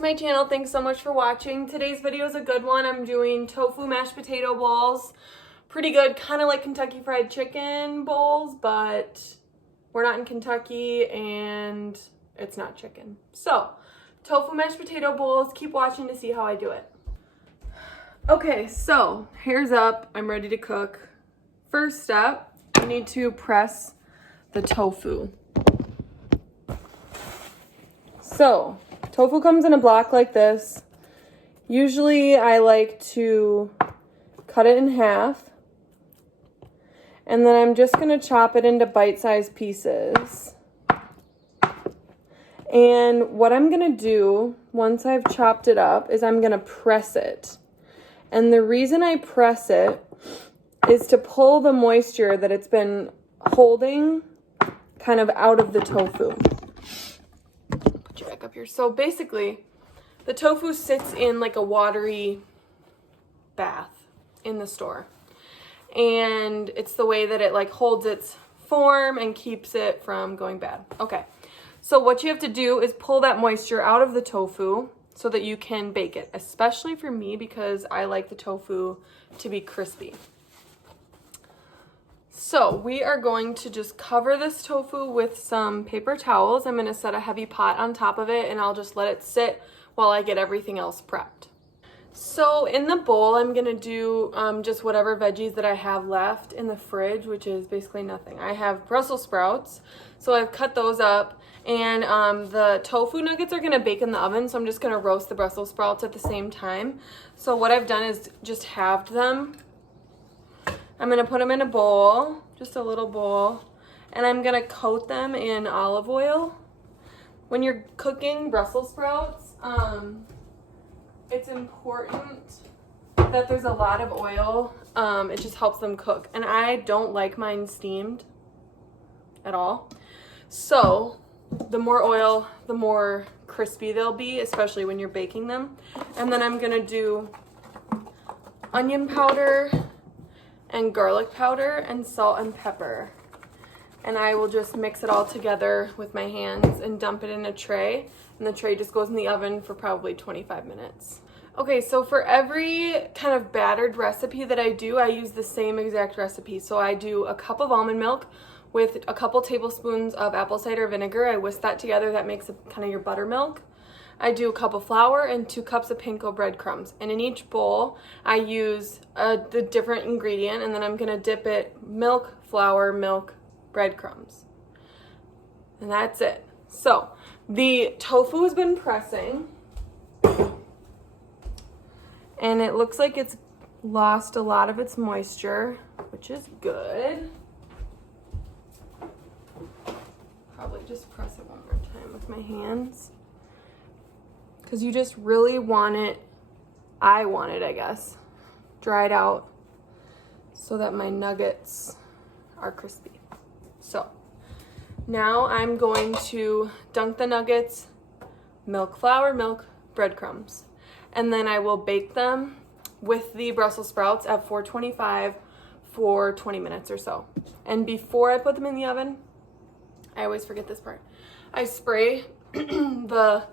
My channel. Thanks so much for watching. Today's video is a good one. I'm doing tofu mashed potato bowls. Pretty good, kind of like Kentucky Fried Chicken bowls, but we're not in Kentucky and it's not chicken. So, tofu mashed potato bowls. Keep watching to see how I do it. Okay, so hair's up. I'm ready to cook. First step, you need to press the tofu. So, tofu comes in a block like this. Usually I like to cut it in half. And then I'm just going to chop it into bite-sized pieces. And what I'm going to do, once I've chopped it up, is I'm going to press it. And the reason I press it is to pull the moisture that it's been holding kind of out of the tofu. Back up here. So basically, the tofu sits in like a watery bath in the store. And it's the way that it like holds its form and keeps it from going bad. Okay. So what you have to do is pull that moisture out of the tofu so that you can bake it, especially for me because I like the tofu to be crispy. So we are going to just cover this tofu with some paper towels. I'm going to set a heavy pot on top of it and I'll just let it sit while I get everything else prepped. So in the bowl, I'm going to do just whatever veggies that I have left in the fridge, which is basically nothing. I have Brussels sprouts, so I've cut those up, and the tofu nuggets are going to bake in the oven, so I'm just going to roast the Brussels sprouts at the same time. So what I've done is just halved them. I'm going to put them in a bowl, just a little bowl, and I'm going to coat them in olive oil. When you're cooking Brussels sprouts, it's important that there's a lot of oil. It just helps them cook. And I don't like mine steamed at all. So the more oil, the more crispy they'll be, especially when you're baking them. And then I'm going to do onion powder and garlic powder and salt and pepper. And I will just mix it all together with my hands and dump it in a tray. And the tray just goes in the oven for probably 25 minutes. Okay, so for every kind of battered recipe that I do, I use the same exact recipe. So I do a cup of almond milk with a couple tablespoons of apple cider vinegar. I whisk that together. That makes kind of your buttermilk. I do a cup of flour and 2 cups of panko breadcrumbs. And in each bowl, I use the different ingredient, and then I'm gonna dip it milk, flour, milk, breadcrumbs. And that's it. So the tofu has been pressing, and it looks like it's lost a lot of its moisture, which is good. Probably just press it one more time with my hands. Because you just really want it, I want it, I guess, dried out so that my nuggets are crispy. So now I'm going to dunk the nuggets, milk, flour, milk, breadcrumbs. And then I will bake them with the Brussels sprouts at 425 for 20 minutes or so. And before I put them in the oven, I always forget this part, I spray the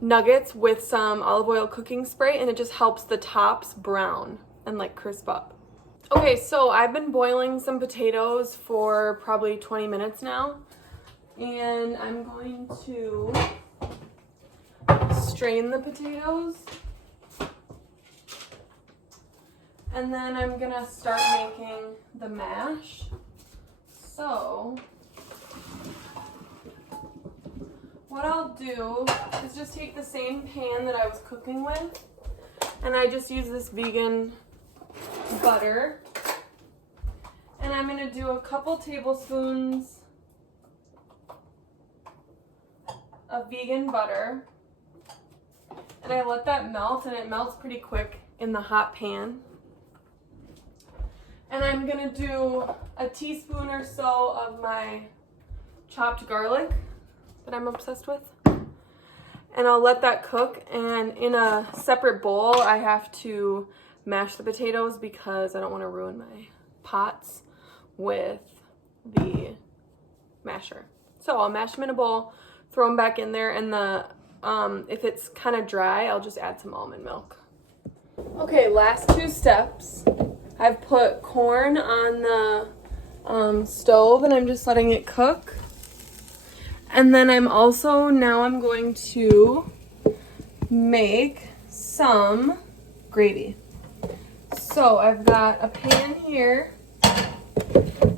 nuggets with some olive oil cooking spray, and it just helps the tops brown and like crisp up. Okay, so I've been boiling some potatoes for probably 20 minutes now, and I'm going to strain the potatoes, and then I'm gonna start making the mash. So what I'll do is just take the same pan that I was cooking with, and I just use this vegan butter, and I'm going to do a couple tablespoons of vegan butter, And I let that melt, and it melts pretty quick in the hot pan. And I'm gonna do a teaspoon or so of my chopped garlic that I'm obsessed with. And I'll let that cook, and in a separate bowl I have to mash the potatoes because I don't want to ruin my pots with the masher. So I'll mash them in a bowl, throw them back in there, and if it's kind of dry, I'll just add some almond milk. Okay, last two steps. I've put corn on the stove, and I'm just letting it cook. And then I'm going to make some gravy. So I've got a pan here,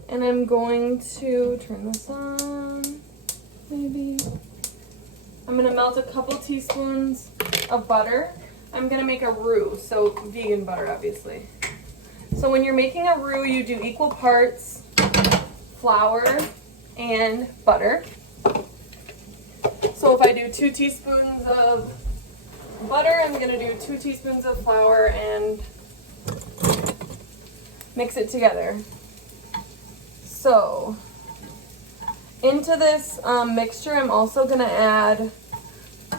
and I'm going to turn this on, maybe. I'm gonna melt a couple teaspoons of butter. I'm gonna make a roux, so vegan butter, obviously. So when you're making a roux, you do equal parts flour and butter. So if I do 2 teaspoons of butter, I'm gonna do 2 teaspoons of flour and mix it together. So into this mixture, I'm also gonna add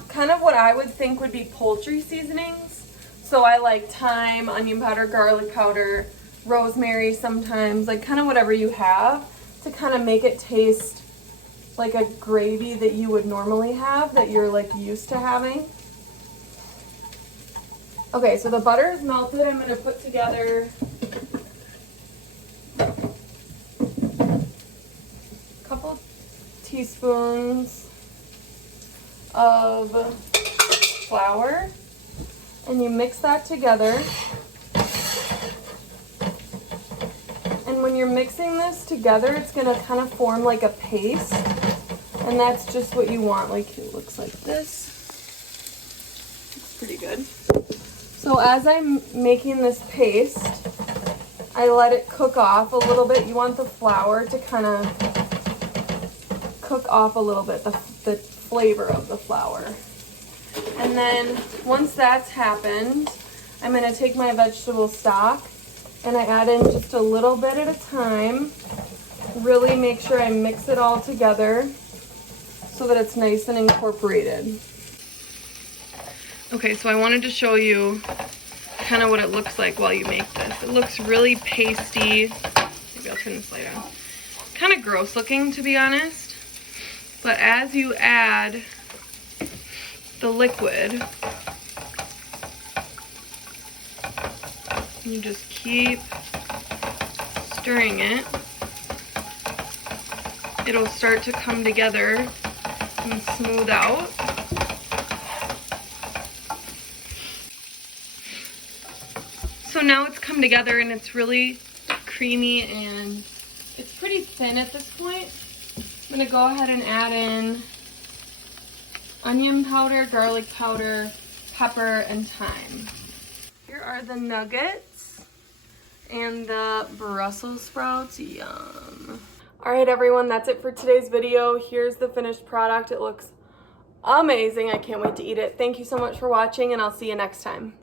kind of what I would think would be poultry seasonings. So I like thyme, onion powder, garlic powder, rosemary sometimes, like kind of whatever you have to kind of make it taste like a gravy that you would normally have, that you're like used to having. Okay, so the butter is melted. I'm gonna put together a couple teaspoons of flour, and you mix that together. And when you're mixing this together, it's gonna kind of form like a paste. And that's just what you want. Like, it looks like this. Looks pretty good. So as I'm making this paste, I let it cook off a little bit. You want the flour to kind of cook off a little bit, the flavor of the flour. And then once that's happened, I'm gonna take my vegetable stock and I add in just a little bit at a time. Really make sure I mix it all together so that it's nice and incorporated. Okay, so I wanted to show you kind of what it looks like while you make this. It looks really pasty. Maybe I'll turn this light on. Kind of gross looking, to be honest. But as you add the liquid, you just keep stirring it. It'll start to come together and smooth out. So now it's come together and it's really creamy and it's pretty thin at this point. I'm gonna go ahead and add in onion powder, garlic powder, pepper, and thyme. Here are the nuggets and the Brussels sprouts. Yum. All right, everyone, that's it for today's video. Here's the finished product. It looks amazing. I can't wait to eat it. Thank you so much for watching, and I'll see you next time.